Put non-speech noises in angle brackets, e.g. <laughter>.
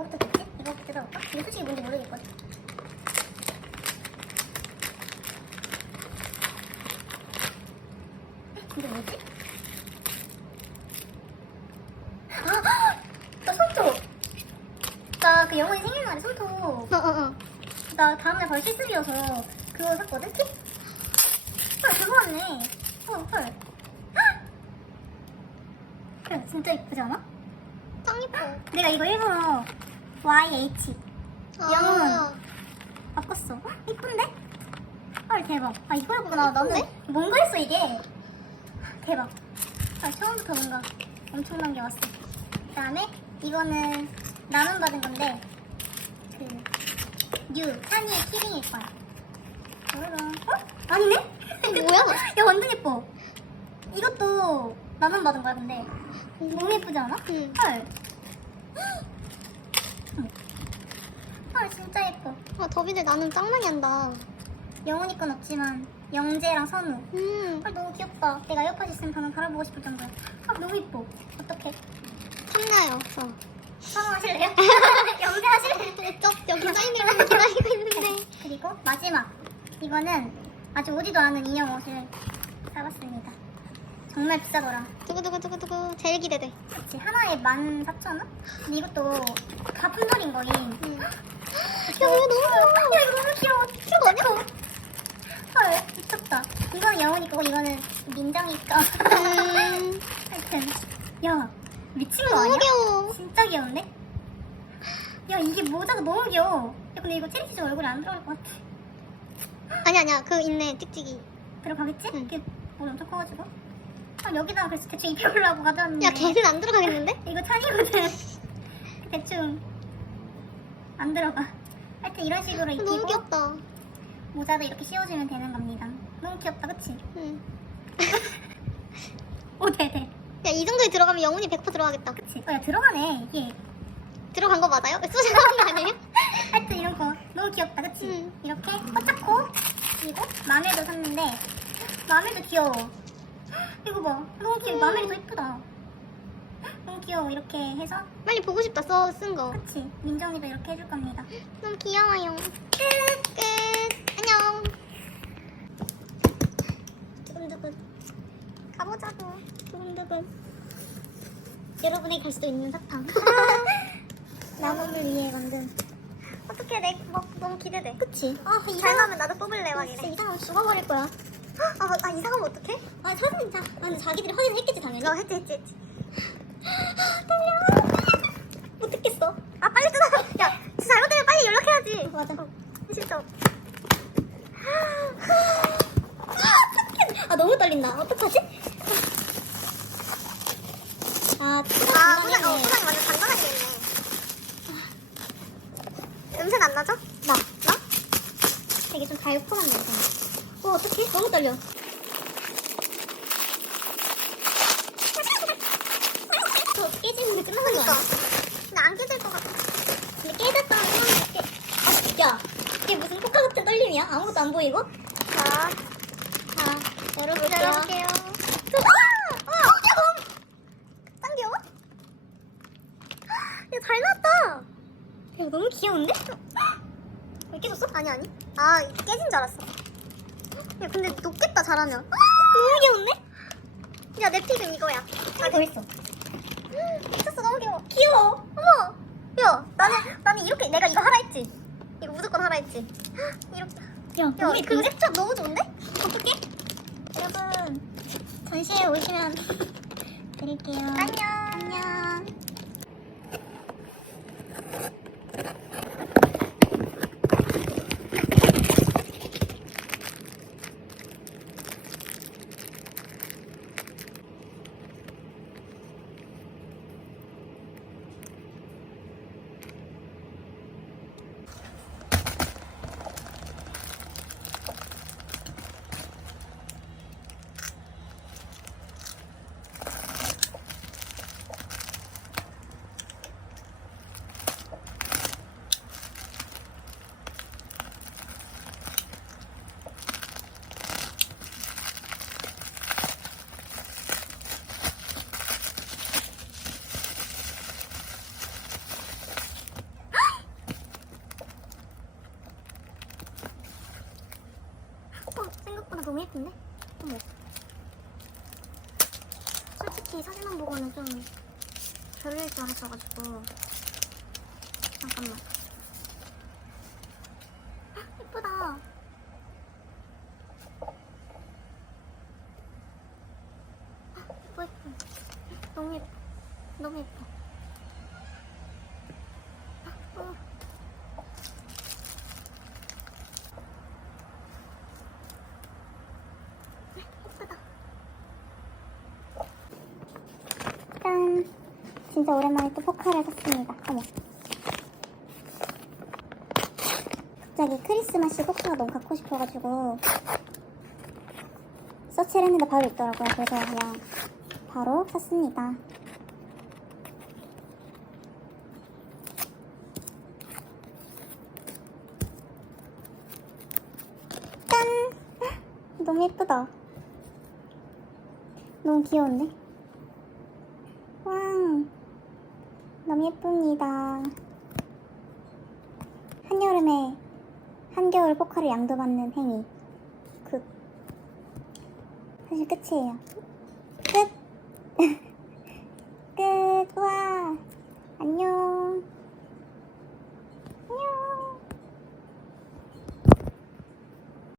뭐부터 뜯지? 이거부터 뜯어볼까? 이게 솔직히 뭔지 모르겠거든. 이게 뭐지? 아! 나 손톱! 나 그 영원히 생일 날에 손톱 어 어 어. 나 다음날 바로 실습이어서 그거 샀거든? 팁? 헐 그거 왔네 어, 헐 헉! 그래 진짜 이쁘지 않아? 짱 예뻐. 내가 이거 일본어 YH. 아, 바꿨어 헉, 이쁜데? 헐 대박 아 이거였구나 어, 나는? 뭔가 했어 이게 대박 아 처음부터 뭔가 엄청난 게 왔어 그 다음에 이거는 나눔 받은 건데 그뉴 찬이의 키링일 거야 짜라란. 어? 아니네? 뭐야? <laughs> 야 완전 예뻐 이것도 나눔 받은 거야 근데 너무 예쁘지 않아? 응. 헐 어머. 헐 진짜 예뻐 아, 더비들 나는 짱 많이 한다. 영훈이 건 없지만 영재랑 선우 음. 헐 너무 귀엽다 내가 에어팟 있으면 방금 갈아보고 싶을 정도야 아 너무 예뻐 어떡해 참나요. 저. 선우 하실래요? <laughs> 영재 하실래요? 저 여기 사인이랑 기다리고 있는데. 그리고 마지막 이거는 아직 오지도 않은 인형 옷을 사봤습니다 정말 비싸더라 두구두구두구두구. 제일 기대돼. 그치 하나에 14,000원? 근데 이것도 다 품절인 거임 응. 야 이거 너무 귀여워. 야 이거 너무 귀여워 귀여워 아니야? 헐 미쳤다 영훈이 거고 이거는 민정이 거 음. 하여튼 야 미친 거 너무 아니야? 귀여워. 진짜 귀여운데? 야 이게 모자가 너무 귀여워 야 근데 이거 체리치즈 얼굴에 안 들어갈 것 같아 아니 아니야. 그 있네. 찍찍이. 들어가겠지? 응. 이게 머리 엄청 커가지고 아 여기다가 그래서 대충 입혀보려고 가져왔는데 야 걔는 안 들어가겠는데? 이거 찬이거든 대충 안 들어가 하여튼 이런 식으로 입히고 너무 귀엽다. 모자도 이렇게 씌워주면 되는 겁니다 너무 귀엽다 그치? 응. <laughs> 오 네네 야 이 정도에 들어가면 영훈이 100% 들어가겠다. 그치? 어 야 들어가네 이게 들어간 거 맞아요? 쏘시는 거 아니에요? <laughs> 하여튼 이런 거 너무 귀엽다 그치? 응. 이렇게 꽂았고 그리고 마멜도 샀는데 마멜도 귀여워 <gasps> 이거 봐 너무 귀여워 음. 마멜이 더 이쁘다 귀여워 이렇게 해서 빨리 보고 싶다. 써 쓴 거. 그치? 민정이도 이렇게 해줄 겁니다 너무 귀여워요. 끝. 끝. 안녕. 두근두근 가보자고 두근두근 여러분에게 갈 수도 있는 사탕 <laughs> 나눔을 위해 만든 어떻게 내 뭐, 너무 기대돼. 그치? 아잘 나오면 나도 뽑을래 막 진짜 이래. 이상하면 죽어버릴 거야 아, 아 이상하면 어떡해? 아 사진 자 아, 근데 자기들이 확인했겠지 당연히 너 했지 했지 했지. 떨려 못듣겠어 아 빨리 뜯어. 야 진짜 잘못되면 빨리 연락해야지. 맞아 진짜. 아 너무 떨린다 어떡하지? 아아 뜯어 소장 어 소장이 완전 단단하게 했네. 냄새는 안 나죠? 나? 나? 되게 좀 달콤한 냄새 어 어떡해? 너무 떨려 저 깨지는데 끝나는 거 그러니까. 아니야? 근데 안 깨질 것 같아. 근데 깨졌다는 소리 깨... 아, 야 이게 무슨 포카 같은 떨림이야? 아무것도 안 보이고? 자 자 열어볼게요 열어볼게요. 아! 아! 어, 짱 귀여워? 야 잘 나왔다. 야 너무 귀여운데? 왜 깨졌어? 아니 아니. 아 깨진 줄 알았어. 야 근데 녹겠다 잘하면. 너무 귀여운데? 야 내 픽은 이거야. 아 더 있어 미쳤어 너무 귀여워. 귀여워 어머. 야 나는 나는 이렇게 내가 이거 하라 했지. 이거 무조건 하라 했지. <gasps> 이렇게. 야야 너무 그? 색깔 너무 좋은데? 어떡해? 여러분 전시회 오시면 <laughs> 드릴게요. 안녕 솔직히 사진만 보고는 좀 별로일 줄 알았어가지고. 잠깐만. 헉, 예쁘다. 헉, 예뻐, 예뻐. 너무 예뻐. 너무 예뻐. 헉, 어. 예쁘다. 짠! 진짜 오랜만에 또 포카를 샀습니다. 어머. 갑자기 크리스마스 포카가 너무 갖고 싶어가지고 서치를 했는데 바로 있더라고요. 그래서 그냥 바로 샀습니다. 짠! 헉, <gasps> 너무 예쁘다. 너무 귀여운데? 너무 예쁩니다. 한여름에 한겨울 포카를 양도받는 행위. 극. 사실 끝이에요. 끝! <laughs> 끝! 와 안녕!